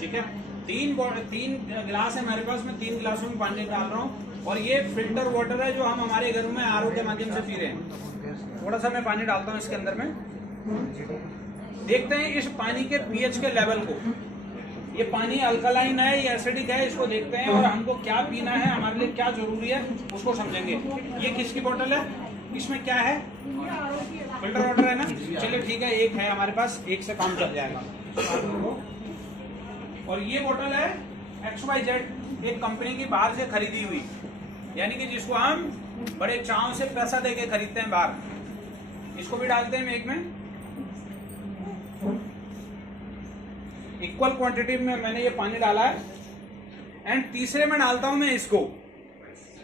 ठीक है। तीन गिलास है मेरे पास, मैं 3 गिलासों में पानी डाल रहा हूँ और ये फिल्टर वाटर है जो हम हमारे घरों में आरओ के माध्यम से पी रहे हैं। थोड़ा सा मैं पानी डालता हूँ इसके अंदर में, देखते हैं इस पानी के पीएच के लेवल को। ये पानी अल्कलाइन है या एसिडिक है, इसको देखते हैं और हमको क्या पीना है, हमारे लिए क्या जरूरी है उसको समझेंगे। ये किसकी बोतल है, इसमें क्या है, फिल्टर वाटर है ना, चलिए ठीक है, एक है हमारे पास, एक से काम चल जाएगा। और ये बोतल है XYZ, एक कंपनी की बाहर से खरीदी हुई, यानी कि जिसको हम बड़े चाव से पैसा देके खरीदते हैं बाहर। इसको भी डालते हैं एक में, इक्वल क्वांटिटी में मैंने ये पानी डाला है। एंड तीसरे में डालता हूं मैं इसको,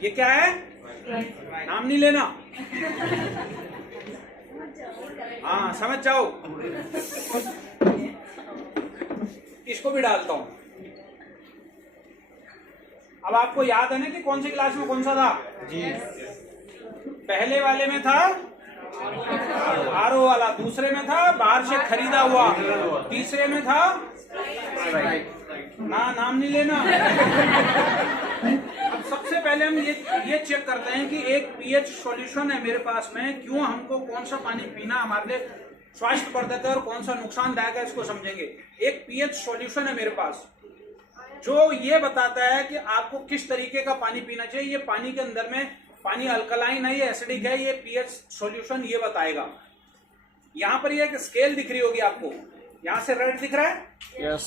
ये क्या है, नाम नहीं लेना, हाँ समझ जाओ, इसको भी डालता हूं। अब आपको याद है ना कि कौन से गिलास में कौन सा था जी? पहले वाले में था आरओ वाला, दूसरे में था बाहर से खरीदा हुआ, तीसरे में था ना, नाम नहीं लेना। अब सबसे पहले हम ये चेक करते हैं कि एक पीएच सॉल्यूशन है मेरे पास में, क्यों हमको कौन सा पानी पीना हमारे लिए स्वास्थ्यवर्धक है और कौन सा नुकसानदायक है, इसको समझेंगे। एक पीएच सॉल्यूशन है मेरे पास जो ये बताता है कि आपको किस तरीके का पानी पीना चाहिए। ये पानी के अंदर में पानी अल्कलाइन है या एसिडिक है, ये पीएच सॉल्यूशन ये बताएगा। यहाँ पर ये एक स्केल दिख रही होगी आपको, यहाँ से रेड दिख रहा है, यस,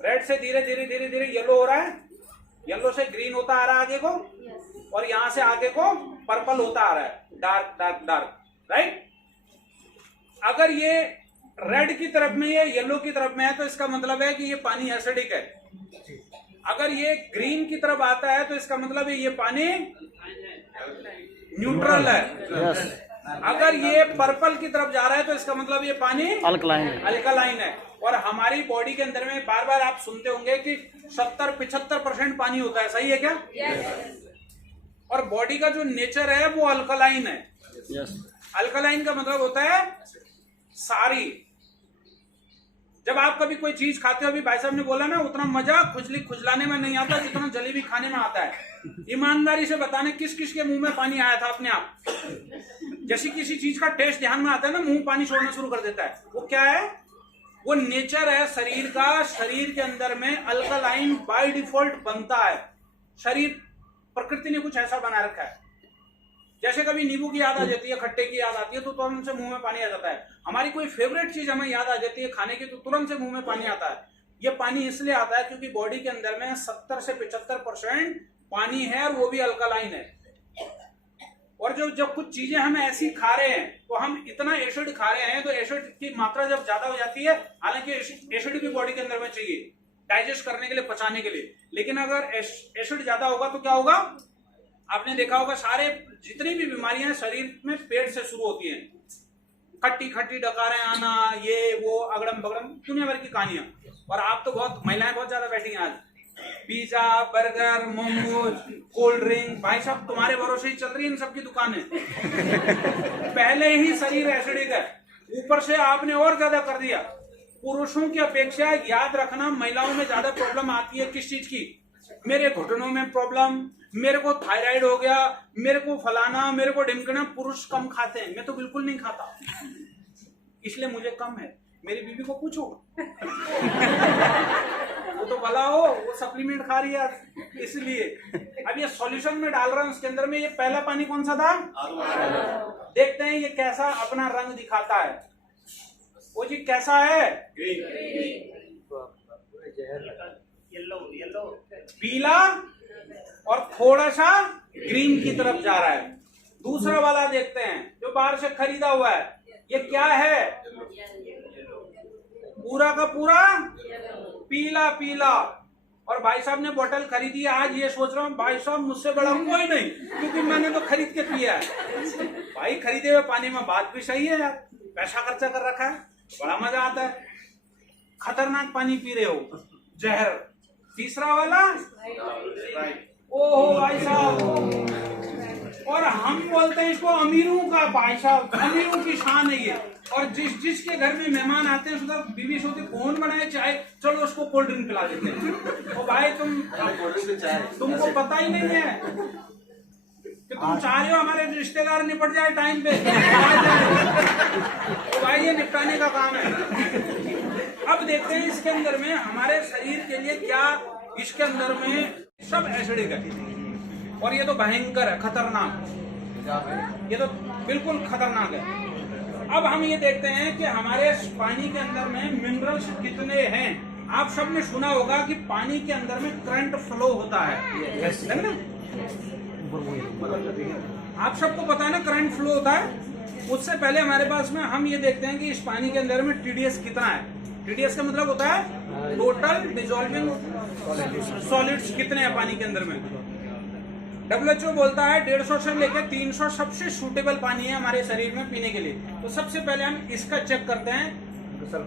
रेड से धीरे धीरे धीरे धीरे येलो हो रहा है, येलो से ग्रीन होता आ रहा है आगे को, और यहाँ से आगे को पर्पल होता आ रहा है, डार्क डार्क डार्क, राइट। अगर ये रेड की तरफ में ये येलो की तरफ में है तो इसका मतलब है कि ये पानी एसिडिक है। अगर ये ग्रीन की तरफ आता है तो इसका मतलब है ये पानी न्यूट्रल है। यस, अगर ये पर्पल की तरफ जा रहा है तो इसका मतलब ये पानी अल्कलाइन है। और हमारी बॉडी के अंदर में बार बार आप सुनते होंगे कि 70-75% पानी होता है, सही है क्या? और बॉडी का जो नेचर है वो अल्कलाइन है। अल्कलाइन का मतलब होता है सारी। जब आप कभी कोई चीज खाते हो, अभी भाई साहब ने बोला ना, उतना मजा खुजलाने में नहीं आता जितना जलेबी खाने में आता है। ईमानदारी से बताने किस किस के मुंह में पानी आया था अपने आप? जैसी किसी चीज का टेस्ट ध्यान में आता है ना, मुंह पानी छोड़ना शुरू कर देता है। वो क्या है? वो नेचर है शरीर का। शरीर के अंदर में अल्कलाइन बाय डिफॉल्ट बनता है। शरीर, प्रकृति ने कुछ ऐसा बना रखा है। जैसे कभी नींबू की याद आ जाती है, खट्टे की याद आती है तो तुरंत से मुंह में पानी आ जाता है। हमारी कोई फेवरेट चीज हमें याद आ जाती है खाने की तो तुरंत से मुंह में पानी आता है। ये पानी इसलिए आता है क्योंकि बॉडी के अंदर में 70 से 75% पानी है और वो भी अल्कलाइन है। और जब कुछ चीजें हम ऐसी खा रहे हैं तो हम इतना एसिड खा रहे हैं तो एसिड की मात्रा जब ज्यादा हो जाती है, हालांकि एसिड भी बॉडी के अंदर में चाहिए डाइजेस्ट करने के लिए, पचाने के लिए, लेकिन अगर एसिड ज्यादा होगा तो क्या होगा? आपने देखा होगा सारे जितनी भी बीमारियां शरीर में पेट से शुरू होती हैं, खट्टी खट्टी डकारें आना, ये वो अगड़म बगड़म, दुनिया भर की कहानियां। और आप तो बहुत, महिलाएं बहुत ज्यादा बैठी हैं आज, pizza, burger, momos, cold drink, भाई साहब तुम्हारे भरोसे ही चल रही है इन सबकी दुकानें। पहले ही शरीर एसिडिक है, ऊपर से आपने और ज्यादा कर दिया। पुरुषों की अपेक्षा याद रखना, महिलाओं में ज्यादा प्रॉब्लम आती है किस चीज की? मेरे घुटनों में प्रॉब्लम, मेरे को थायराइड हो गया, मेरे को फलाना, मेरे को ढिमकना। पुरुष कम खाते हैं, मैं तो बिल्कुल नहीं खाता, इसलिए मुझे कम है। मेरी बीवी को पूछो वो तो भला हो, वो सप्लीमेंट खा रही है इसलिए। अब ये सॉल्यूशन में डाल रहा हूं उसके अंदर में। ये पहला पानी कौन सा था? देखते हैं ये कैसा अपना रंग दिखाता है। वो जी कैसा है? येलो, पीला और थोड़ा सा ग्रीन की तरफ जा रहा है। दूसरा वाला देखते हैं जो बाहर से खरीदा हुआ है। ये क्या है? पूरा का पूरा पीला पीला। और भाई साहब ने बोतल खरीदी है। आज ये सोच रहा हूँ भाई साहब मुझसे बड़ा कोई नहीं, क्योंकि मैंने तो खरीद के पिया है। भाई खरीदे हुए पानी में बात भी सही है यार, पैसा खर्चा कर रखा है, बड़ा मजा आता है। खतरनाक पानी पी रहे हो, जहर। तीसरा वाला, ओहो भाई साहब, और हम बोलते हैं इसको अमीरों का। भाई साहब अमीरों की शान है ये। और जिसके घर में मेहमान आते हैं उसका बीवी सोचती कौन बनाए चाय, चलो उसको कोल्ड ड्रिंक पिला देते हैं। तो भाई तुमको पता ही नहीं है कि तुम चाह रहे हो हमारे रिश्तेदार निपट जाए टाइम पे। तो भाई ये निपटाने का काम है। अब देखते हैं इसके अंदर में हमारे शरीर के लिए क्या, इसके अंदर में सब एसिडिक है और ये तो भयंकर है, खतरनाक, ये तो बिल्कुल खतरनाक है। अब हम ये देखते हैं कि हमारे पानी के अंदर में मिनरल्स कितने हैं। आप सबने सुना होगा कि पानी के अंदर में करंट फ्लो होता है, है ना? आप सबको पता है ना करंट फ्लो होता है। उससे पहले हमारे पास में हम ये देखते हैं कि इस पानी के अंदर में टीडीएस कितना है। टीडीएस का मतलब होता है टोटल डिसॉल्विंग सॉलिड्स कितने हैं पानी के अंदर में। WHO बोलता है 150 से लेकर 300 सबसे सूटेबल पानी है हमारे शरीर में पीने के लिए। तो सबसे पहले हम इसका चेक करते हैं,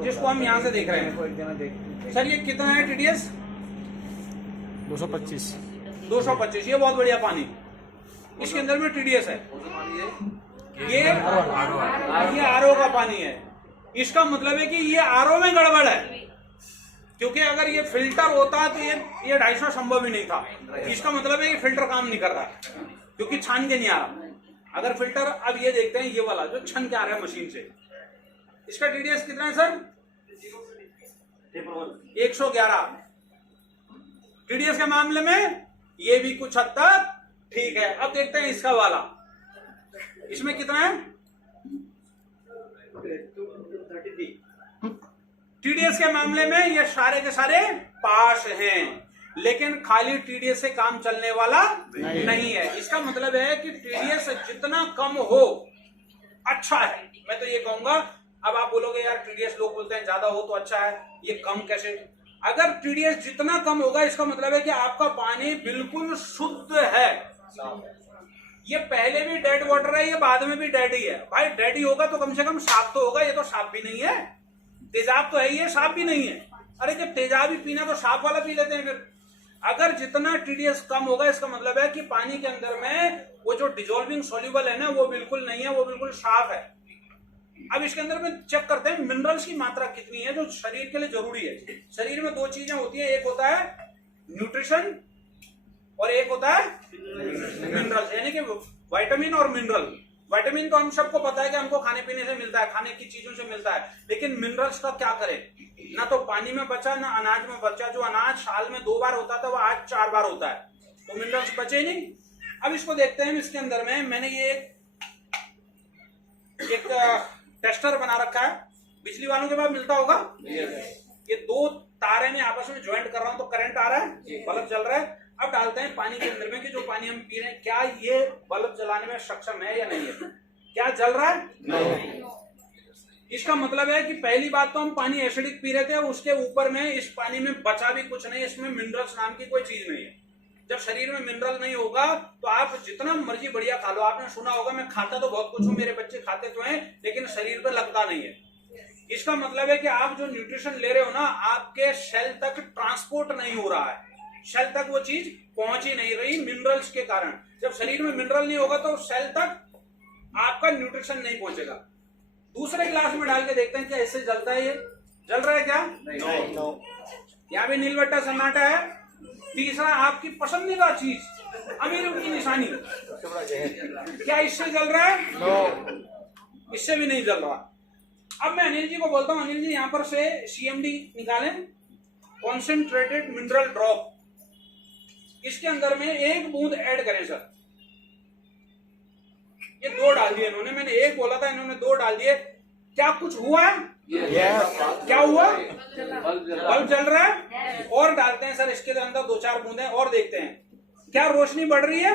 जिसको हम यहाँ से देख रहे हैं। सर ये कितना है टीडीएस? 225। 225, ये बहुत बढ़िया पानी। इसके अंदर में टीडीएस है। ये आरओ का पानी है। इसका मतलब है कि ये आरओ में गड़बड़ है, क्योंकि अगर ये फिल्टर होता तो ये 250 संभव ही नहीं था। इसका मतलब है कि फिल्टर काम नहीं कर रहा क्योंकि छान के नहीं आ रहा। अगर फिल्टर, अब ये देखते हैं ये वाला जो छन के आ रहा है मशीन से, इसका टीडीएस कितना है सर? 111। टीडीएस के मामले में ये भी कुछ हद तक ठीक है। अब देखते हैं इसका वाला, इसमें कितना है? टीडीएस के मामले में ये सारे के सारे पास हैं, लेकिन खाली टीडीएस से काम चलने वाला नहीं है। इसका मतलब है कि टीडीएस जितना कम हो अच्छा है। मैं तो ये कहूंगा, अब आप बोलोगे यार टीडीएस लोग बोलते हैं ज्यादा हो तो अच्छा है, ये कम कैसे? अगर टीडीएस जितना कम होगा इसका मतलब है कि आपका पानी बिल्कुल शुद्ध है। ये पहले भी डेड वाटर है, ये बाद में भी डेड ही है। भाई डेड ही होगा तो कम से कम साफ तो होगा, ये तो साफ भी नहीं है। तेजाब तो है, ये साफ भी नहीं है। अरे जब तेजाब ही पीना तो साफ वाला पी लेते हैं फिर। अगर जितना टीडीएस कम होगा इसका मतलब है कि पानी के अंदर में वो जो डिजोल्विंग सॉल्युबल है ना, वो बिल्कुल नहीं है, वो बिल्कुल साफ है। अब इसके अंदर में चेक करते हैं मिनरल्स की मात्रा कितनी है जो शरीर के लिए जरूरी है। शरीर में दो चीजें होती है, एक होता है न्यूट्रिशन और एक होता है मिनरल्स, यानी कि विटामिन और मिनरल। विटामिन तो हम सबको पता है कि हमको खाने पीने से मिलता है, खाने की चीजों से मिलता है, लेकिन मिनरल्स का क्या करें? ना तो पानी में बचा ना अनाज में बचा। जो अनाज साल में 2 बार होता था वो आज 4 बार होता है, तो मिनरल्स बचे नहीं। अब इसको देखते हैं। इसके अंदर में मैंने ये एक टेस्टर बना रखा है, बिजली वालों के पास मिलता होगा। ये 2 तारे में आपस में ज्वाइंट कर रहा हूं तो करंट आ रहा है, बल्ब जल रहा है। अब डालते हैं पानी के अंदर में कि जो पानी हम पी रहे हैं क्या ये बल्ब जलाने में सक्षम है या नहीं है? क्या जल रहा है? नहीं। इसका मतलब है कि पहली बात तो हम पानी एसिडिक पी रहे थे, उसके ऊपर में इस पानी में बचा भी कुछ नहीं, इसमें मिनरल्स नाम की कोई चीज नहीं है। जब शरीर में मिनरल नहीं होगा तो आप जितना मर्जी बढ़िया खा लो। आपने सुना होगा मैं खाता तो बहुत कुछ हूं, मेरे बच्चे खाते तो हैं, लेकिन शरीर पे लगता नहीं है। इसका मतलब है कि आप जो न्यूट्रिशन ले रहे हो ना, आपके सेल तक ट्रांसपोर्ट नहीं हो रहा है, सेल तक वो चीज पहुंच ही नहीं रही मिनरल्स के कारण। जब शरीर में मिनरल नहीं होगा तो सेल तक आपका न्यूट्रिशन नहीं पहुंचेगा। दूसरे गिलास में डाल के देखते हैं क्या इससे जलता है? ये जल रहा है क्या? नहीं। यहाँ भी नीलबट्टा सन्नाटा है। तीसरा आपकी पसंदीदा चीज अमीरों की निशानी, क्या इससे जल रहा है? इससे भी नहीं जल रहा। अब मैं अनिल जी को बोलता हूँ, अनिल जी यहाँ पर से CMD निकालें, कॉन्सेंट्रेटेड मिनरल ड्रॉप। इसके अंदर में 1 बूंद ऐड करें सर। ये 2 डाल दिए इन्होंने, मैंने 1 बोला था, इन्होंने 2 डाल दिए। क्या कुछ हुआ है? क्या हुआ? बल्ब जल रहा है। और डालते हैं सर इसके अंदर 2-4 बूंदें और देखते हैं क्या रोशनी बढ़ रही है।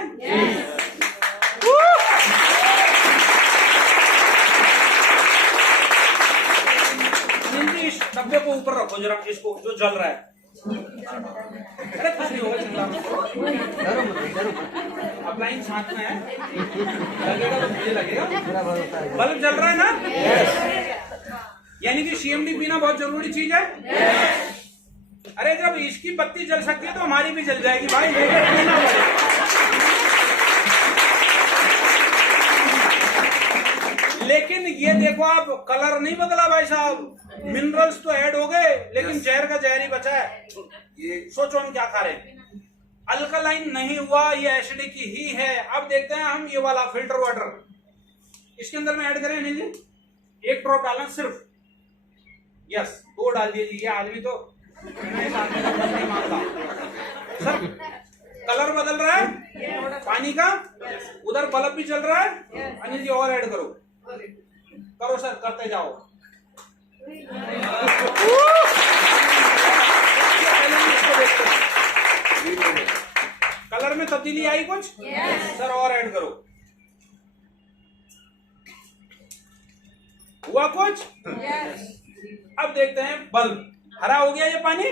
इस डब्बे को ऊपर रखो जरा, इसको जो जल रहा है। अरे कुछ नहीं होगा, अप्लाइंग साथ में है, लगेगा तो मुझे लगेगा। बल्ब जल रहा है ना? यानी कि CMD पीना बहुत जरूरी चीज है। अरे जब इसकी बत्ती जल सकती है तो हमारी भी जल जाएगी भाई, लेकिन पीना पड़ेगा। लेकिन ये देखो आप, कलर नहीं बदला भाई साहब, मिनरल्स तो ऐड हो गए लेकिन जहर का जहर ही बचा है। ये सोचो हम क्या खा रहे हैं, अल्कलाइन नहीं हुआ, ये एसिडिक ही है। अब देखते हैं हम ये वाला फिल्टर वाटर, इसके अंदर में ऐड करें अनिल जी, 1 ड्रॉप डालना सिर्फ, यस 2 डाल दीजिए। ये आदमी तो इस आदमी का फल नहीं मांगता सर। कलर बदल रहा है पानी का, उधर बल्ब भी चल रहा है। अनिल जी और ऐड करो, करो सर, करते जाओ। कलर में तब्दीली आई कुछ? सर और ऐड करो, हुआ कुछ? अब देखते हैं बल्ब, हरा हो गया ये पानी।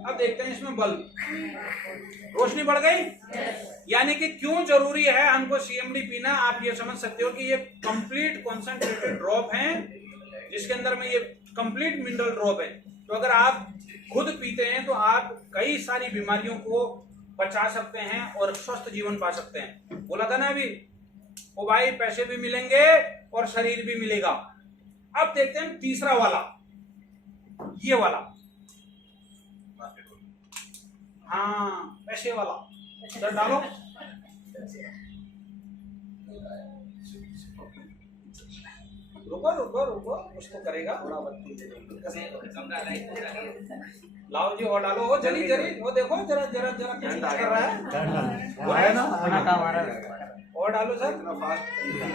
अब देखते हैं इसमें बल्ब, रोशनी बढ़ गई। यानी कि क्यों जरूरी है हमको सीएमडी पीना, आप ये समझ सकते हो कि ये कंप्लीट कॉन्सेंट्रेटेड ड्रॉप है, जिसके अंदर में ये कंप्लीट मिनरल ड्रॉप है। तो अगर आप खुद पीते हैं तो आप कई सारी बीमारियों को बचा सकते हैं और स्वस्थ जीवन पा सकते हैं। बोला था ना अभी, ओ भाई पैसे भी मिलेंगे और शरीर भी मिलेगा। अब देखते हैं तीसरा वाला, ये वाला, हाँ पैसे वाला, सर डालो। रुको रुको रुको, कुछ तो करेगा। लाओ जी और डालो, वो जरी जरी, वो देखो जरा जरा जरा कुछ कर रहा है ना, और डालो सर,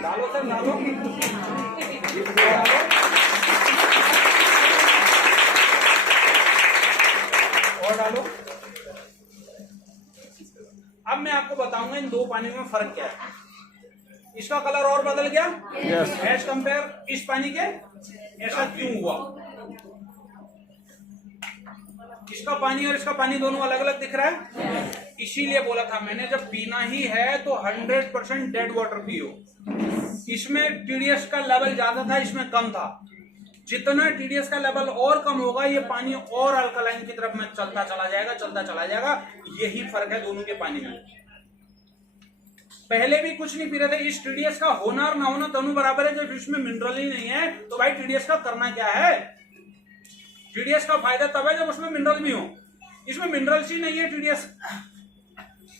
डालो सर, डालो और डालो। अब मैं आपको बताऊंगा इन 2 पानी में फर्क क्या है। इसका कलर और बदल गया एज कंपेयर इस पानी के, ऐसा क्यों हुआ? इसका पानी और इसका पानी दोनों अलग अलग दिख रहा है। इसीलिए बोला था मैंने, जब पीना ही है तो 100% डेड वाटर पियो। इसमें टीडीएस का लेवल ज्यादा था, इसमें कम था। जितना टीडीएस का लेवल और कम होगा, ये पानी और अल्कलाइन की तरफ में चलता चला जाएगा, चलता चला जाएगा। यही फर्क है दोनों के पानी में। पहले भी कुछ नहीं पी रहे थे, इस टीडीएस का होना और ना होना दोनों बराबर है। जब इसमें मिनरल ही नहीं है तो भाई टीडीएस का करना क्या है? टीडीएस का फायदा तब है जब उसमें मिनरल भी हो, इसमें मिनरल्स ही नहीं है टीडीएस।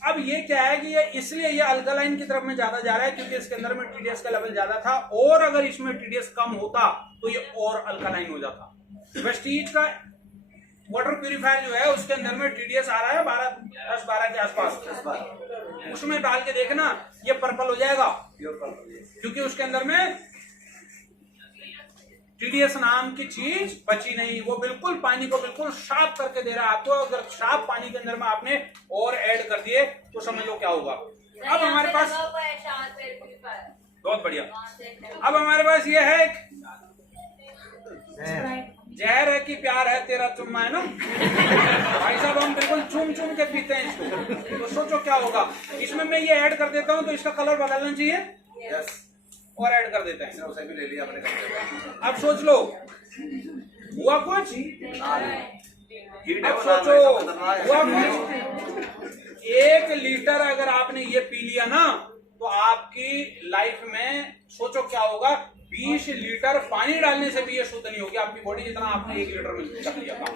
अब ये क्या है कि ये इसलिए ये अल्कलाइन की तरफ में ज्यादा जा रहा है क्योंकि इसके अंदर में टीडीएस का लेवल ज्यादा था, और अगर इसमें टीडीएस कम होता तो ये और अल्कलाइन हो जाता। वेस्टीज का वाटर प्यूरिफायर जो है उसके अंदर में टीडीएस आ रहा है 10-12 के आसपास, उसमें डाल के देखना ये पर्पल हो जाएगा, क्योंकि उसके अंदर में टीडीएस नाम की चीज बची नहीं। वो बिल्कुल पानी को बिल्कुल साफ करके दे रहा है आपको। अगर साफ पानी के अंदर में आपने और ऐड कर दिए तो समझ लो क्या होगा। अब हमारे पास बहुत बढ़िया, अब हमारे पास ये है जहर है कि प्यार है तेरा चुम्मा, है ना भाई साहब। हम बिल्कुल चुम चुम के पीते हैं इसको, तो सोचो क्या होगा। इसमें मैं ये ऐड कर देता हूँ तो इसका कलर बदलना चाहिए, यस, और ऐड कर देते हैं। उसे भी ले लिया आपने। अब सोच लो हुआ कुछ, अब सोचो हुआ कुछ। 1 लीटर अगर आपने ये पी लिया ना तो आपकी लाइफ में सोचो क्या होगा। 20 लीटर पानी डालने से भी ये शुद्ध नहीं होगी आपकी बॉडी, जितना आपने 1 लीटर में कर लिया काम।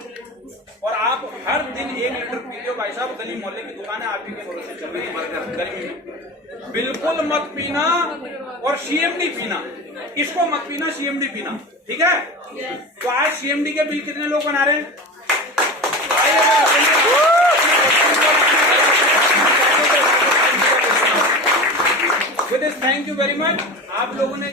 और आप हर दिन 1 लीटर पीते हो भाई साहब। गली मोहल्ले की दुकानें आप ही के भरोसे चल रही है गर्मी में। बिल्कुल मत पीना, और सीएमडी पीना, इसको मत पीना, सीएमडी पीना, ठीक है। तो आज सीएमडी के बिल कितने लोग बना रहे हैं? थैंक यू वेरी मच आप लोगों ने।